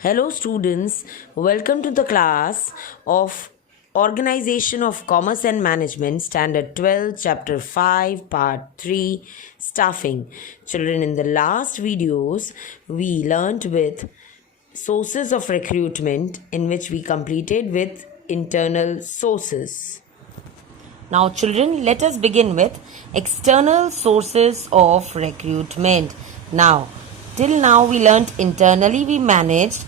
Hello, students. Welcome to the class of Organization of Commerce and Management, Standard 12, Chapter 5, Part 3, Staffing. Children, in the last videos, we learnt with sources of recruitment, in which we completed with internal sources. Now, children, let us begin with external sources of recruitment. Till now we learnt internally we managed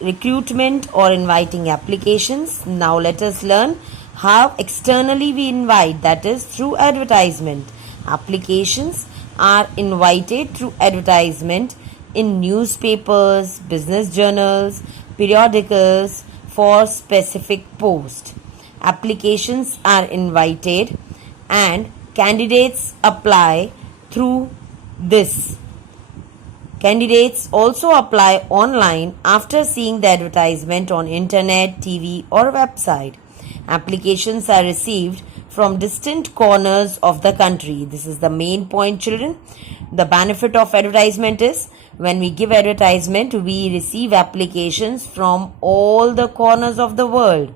recruitment or inviting applications. Now let us learn how externally we invite, that is through advertisement. Applications are invited through advertisement in newspapers, business journals, periodicals for specific post. Applications are invited and candidates apply through this. Candidates also apply online after seeing the advertisement on internet, TV or website. Applications are received from distant corners of the country. This is the main point, children. The benefit of advertisement is when we give advertisement, we receive applications from all the corners of the world.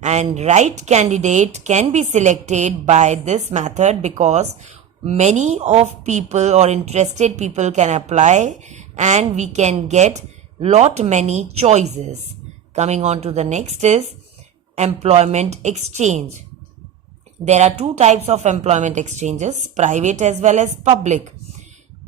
And right candidate can be selected by this method because many of people or interested people can apply and we can get many choices. Coming on to the next is employment exchange. There are two types of employment exchanges, private as well as public.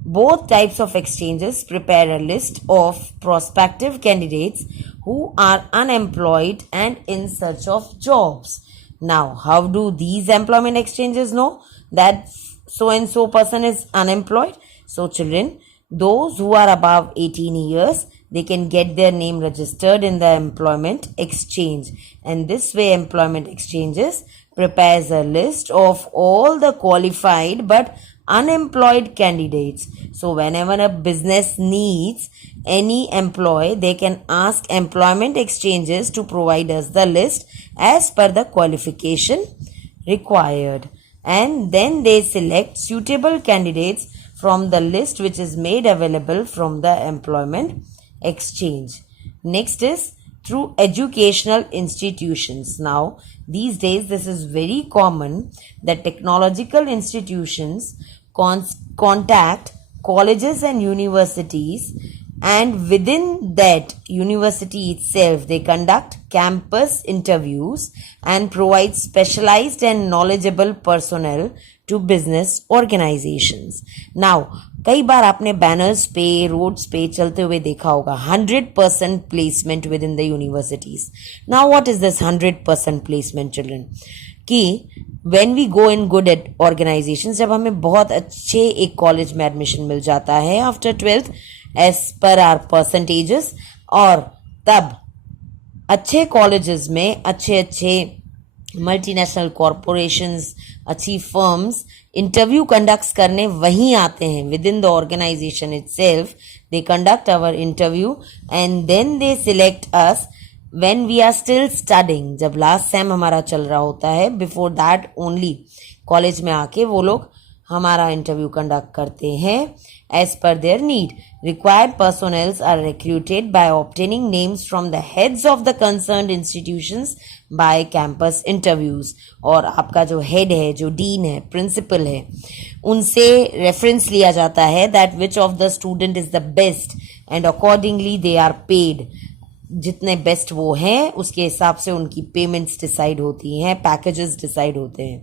Both types of exchanges prepare a list of prospective candidates who are unemployed and in search of jobs. Now, how do these employment exchanges know that so and so person is unemployed? So children, those who are above 18 years, they can get their name registered in the employment exchange. And this way employment exchanges prepares a list of all the qualified but unemployed candidates. So whenever a business needs any employee, they can ask employment exchanges to provide us the list as per the qualification required. And then they select suitable candidates from the list which is made available from the employment exchange. Next is through educational institutions. Now, these days this is very common that technological institutions contact colleges and universities, and within that university itself they conduct campus interviews and provide specialized and knowledgeable personnel to business organizations. Now, कई बार आपने banners पे, roads पे चलते हुए देखा होगा 100% placement with in the universities. Now what is this 100% placement children? कि when we go in good at organizations, जब हमें बहुत अच्छे एक कॉलेज में एडमिशन मिल जाता है after 12th as per our percentages, और तब अच्छे कॉलेजेस में अच्छे मल्टीनेशनल कॉरपोरेशंस, अच्छी फर्म्स इंटरव्यू कंडक्ट करने वहीं आते हैं. Within the organization itself they conduct our interview and then they select us when we are still studying. जब लास्ट सेम हमारा चल रहा होता है, बिफोर दैट ओनली कॉलेज में आके वो लोग हमारा इंटरव्यू कंडक्ट करते हैं as per their need. Required personnels are recruited by obtaining names from the heads of the concerned institutions by campus interviews. और आपका जो हेड है, जो डीन है, प्रिंसिपल है, उनसे रेफरेंस लिया जाता है that which of the student is the best, and accordingly they are paid. जितने बेस्ट वो हैं उसके हिसाब से उनकी पेमेंट्स डिसाइड होती हैं, पैकेजेस डिसाइड होते हैं.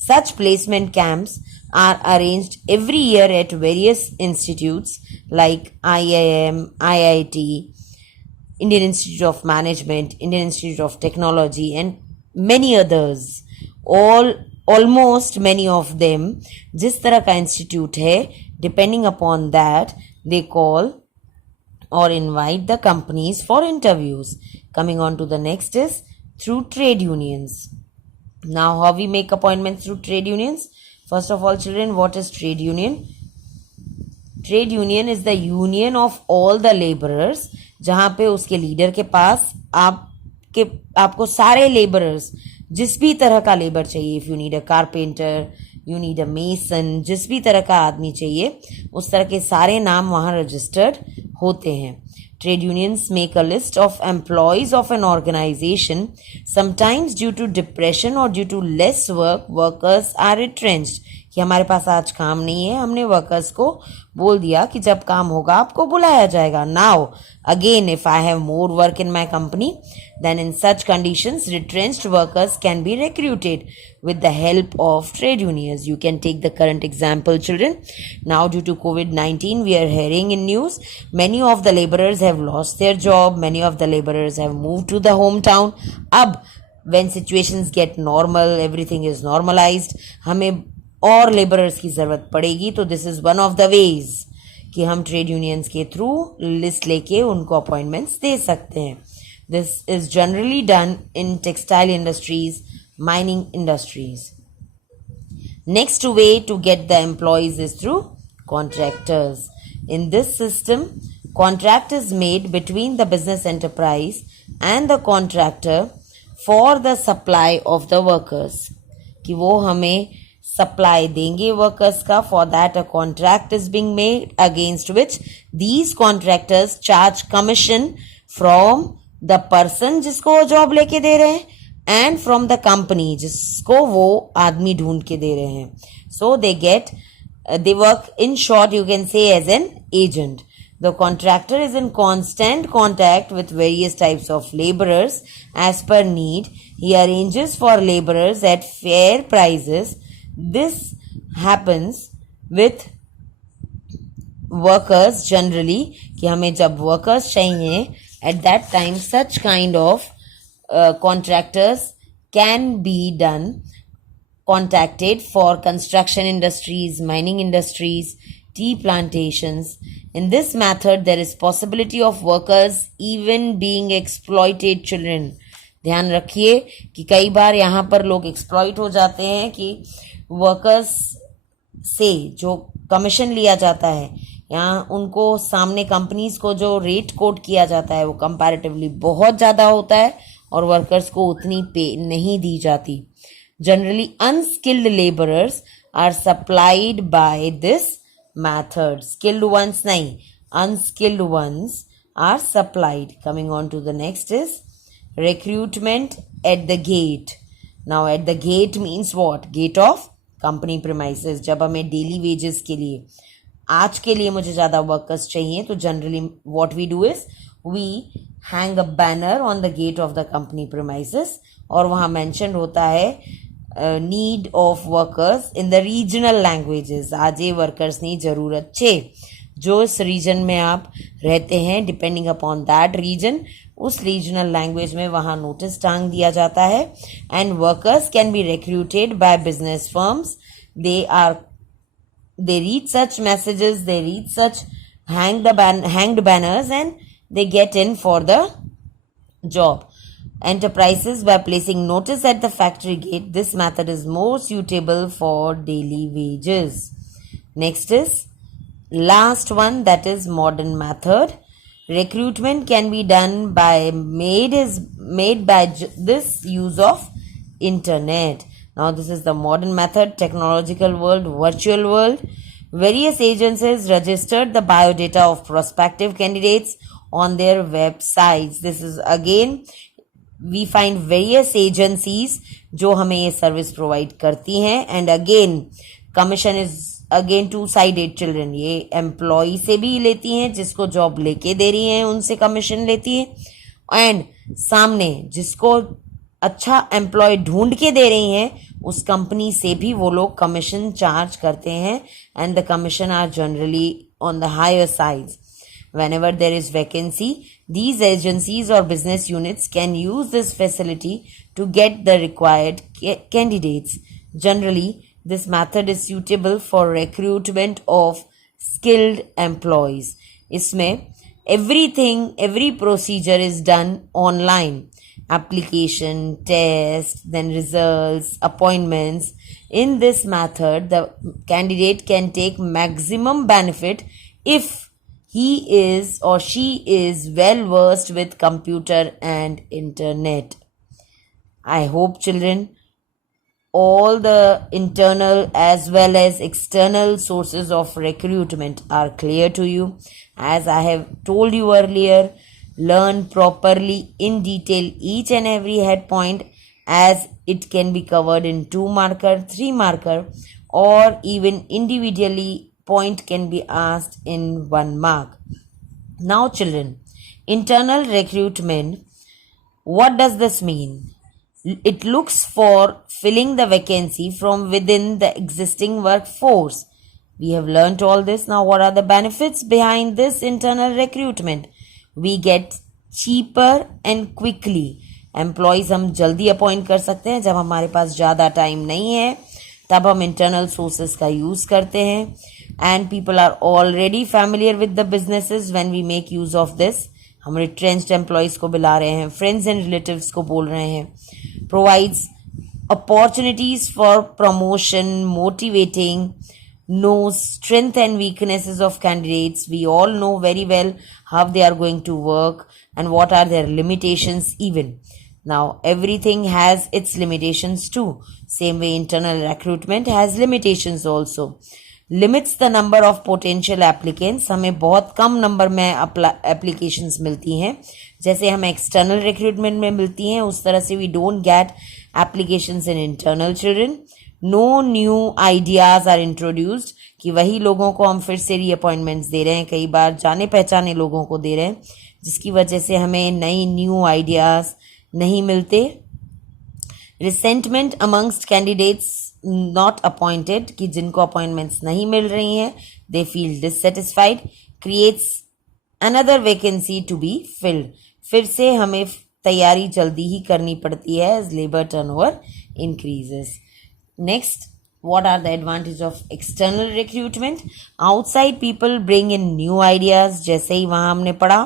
Such placement camps are arranged every year at various institutes like IIM, IIT, Indian Institute of Management, Indian Institute of Technology and many others. Almost many of them, जिस तरह का institute है, depending upon that they call or invite the companies for interviews. Coming on to the next is through trade unions. Now, how we make appointments through trade unions? First of all, children, what is trade union? Trade union is the union of all the laborers, जहाँ पे उसके leader के पास आपको सारे labourers, जिस भी तरह का लेबर चाहिए, if you need a carpenter, you need a mason, जिस भी तरह का आदमी चाहिए, उस तरह के सारे नाम वहाँ रजिस्टर्ड होते हैं. Trade unions make a list of employees of an organization. Sometimes due to depression or due to less work, workers are retrenched. कि हमारे पास आज काम नहीं है, हमने वर्कर्स को बोल दिया कि जब काम होगा आपको बुलाया जाएगा. Now again, if I have more work in my company, then in such conditions retrenched workers can be recruited with the help of trade unions. You can take the current example, children. Now due to COVID-19, we are hearing in news many of the laborers have lost their job, many of the laborers have moved to the hometown. Ab when situations get normal, everything is normalized, हमें और labourers की ज़रूरत पड़ेगी. तो this is one of the ways कि हम trade unions के through list लेके उनको अपॉइंटमेंट्स दे सकते हैं. This is generally done in textile industries, mining industries. Next way to get the employees is through contractors. In this system contract is made between the business enterprise and the contractor for the supply of the workers, कि वो हमें supply देंगे workers का. For that a contract is being made against which these contractors charge commission from the person जिसको वो job लेके दे रहे हैं एंड फ्रॉम द कंपनी जिसको वो आदमी ढूंढ के दे रहे हैं. So they work in short, you can say as an agent. The contractor is in constant contact with various types of laborers as per need. He arranges for laborers at fair prices. This happens with workers generally, कि हमें जब workers चाहिए at that time such kind of contractors can be contacted for construction industries, mining industries, tea plantations. In this method, there is possibility of workers even being exploited. Children, ध्यान रखिए कि कई बार यहाँ पर लोग एक्सप्लॉइट हो जाते हैं कि वर्कर्स से जो कमीशन लिया जाता है, यहाँ उनको सामने कंपनीज को जो रेट कोट किया जाता है वो कंपैरेटिवली बहुत ज़्यादा होता है और वर्कर्स को उतनी पे नहीं दी जाती. Generally unskilled labourers are supplied by this method. Skilled ones nahi, unskilled ones are supplied. Coming on to the next is recruitment at the gate. Now at the gate means what? Gate of company premises. जब हमें daily wages के लिए, आज के लिए मुझे ज़्यादा workers चाहिए, तो generally what we do is we hang a banner on the gate of the company premises और वहाँ mentioned होता है need of workers in the regional languages. आज ये workers नहीं ज़रूरत छे. जो इस region में आप रहते हैं, depending upon that region, उस regional language में वहाँ notice टांग दिया जाता है. And workers can be recruited by business firms. They read such messages, they read such hanged banners and they get in for the job. Enterprises by placing notice at the factory gate. This method is more suitable for daily wages. Next is last one, that is modern method. Recruitment can be done by made by this use of internet. Now this is the modern method, technological world, virtual world. Various agencies registered the biodata of prospective candidates on their websites. This is again we find various agencies जो हमें ये service provide करती हैं. And again commission is again two sided. Children, ये employ से भी लेती हैं, जिसको जॉब लेके दे रही हैं उनसे कमीशन लेती है, एंड सामने जिसको अच्छा एम्प्लॉय ढूंढ के दे रही हैं उस कंपनी से भी वो लोग कमीशन चार्ज करते हैं. And the commission are generally on the higher sides. Whenever there is vacancy, these agencies or business units can use this facility to get the required candidates. Generally, this method is suitable for recruitment of skilled employees. इसमें every procedure is done online. Application, test, then results, appointments. In this method, the candidate can take maximum benefit if he is or she is well versed with computer and internet. I hope, children, all the internal as well as external sources of recruitment are clear to you. As I have told you earlier, learn properly in detail each and every head point, as it can be covered in 2 marker, 3 marker, or even individually point can be asked in 1 mark. Now children, internal recruitment, what does this mean? It looks for filling the vacancy from within the existing workforce. We have learnt all this. Now what are the benefits behind this internal recruitment? We get cheaper and quickly. Employees हम जल्दी appoint कर सकते हैं. जब हमारे पास ज़्यादा time नहीं है तब हम इंटरनल सोर्सेज का यूज़ करते हैं. And people are already familiar with the businesses when we make use of this. हम रिट्रेंच्ड एम्प्लॉयज़ को बुला रहे हैं, फ्रेंड्स एंड रिलेटिव्स को बोल रहे हैं. Provides opportunities for promotion, motivating, knows strength and weaknesses of candidates. We all know very well how they are going to work and what are their limitations even. Now everything has its limitations too. Same way internal recruitment has limitations also. Limits the number of potential applicants. हमें बहुत कम number में applications मिलती हैं. जैसे हमें external recruitment में मिलती हैं, उस तरह से we don't get applications in internal children. No new ideas are introduced कि वही लोगों को हम फिर से रीअपॉइंटमेंट्स दे रहे हैं, कई बार जाने पहचाने लोगों को दे रहे हैं, जिसकी वजह से हमें नई न्यू आइडियाज़ नहीं मिलते. Resentment amongst candidates not appointed कि जिनको अपॉइंटमेंट्स नहीं मिल रही हैं, they feel dissatisfied, creates another vacancy to be filled. फिर से हमें तैयारी जल्दी ही करनी पड़ती है as labour turnover increases. Next, what are the advantages of external recruitment? Outside people bring in new ideas. जैसे ही वहाँ हमने पढ़ा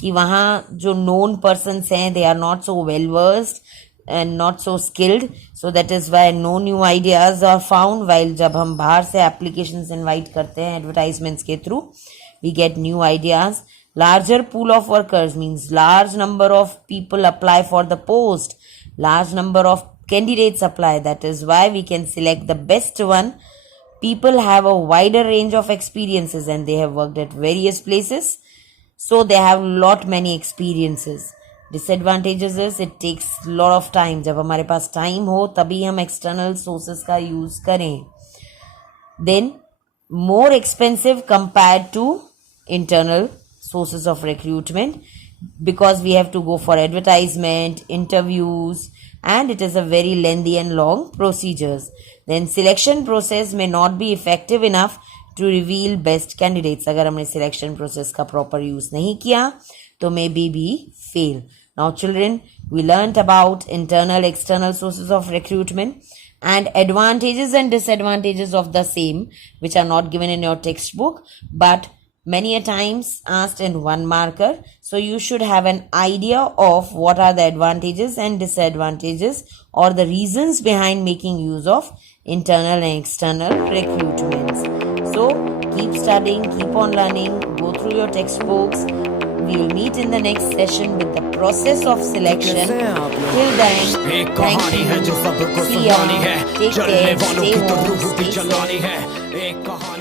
कि वहाँ जो known persons हैं, they are not so well versed and not so skilled, so that is why no new ideas are found. While जब हम बाहर से applications invite करते हैं advertisements के through, we get new ideas. Larger pool of workers means large number of people apply for the post, large number of candidates apply. That is why we can select the best one. People have a wider range of experiences and they have worked at various places, so they have lot many experiences. Disadvantages is it takes lot of time. जब हमारे पास time हो तभी हम external sources का use करें. Then more expensive compared to internal sources of recruitment, because we have to go for advertisement, interviews, and it is a very lengthy and long procedures. Then selection process may not be effective enough to reveal best candidates. अगर हमने selection process का proper use नहीं किया तो maybe we fail. Now children, we learnt about internal external sources of recruitment and advantages and disadvantages of the same, which are not given in your textbook but many a times asked in 1 marker. So you should have an idea of what are the advantages and disadvantages or the reasons behind making use of internal and external recruitments. So keep studying, keep on learning, go through your textbooks. We will meet in the next session with the process of selection. Till then, thank you. See ya. Take care. Stay home. Stay safe.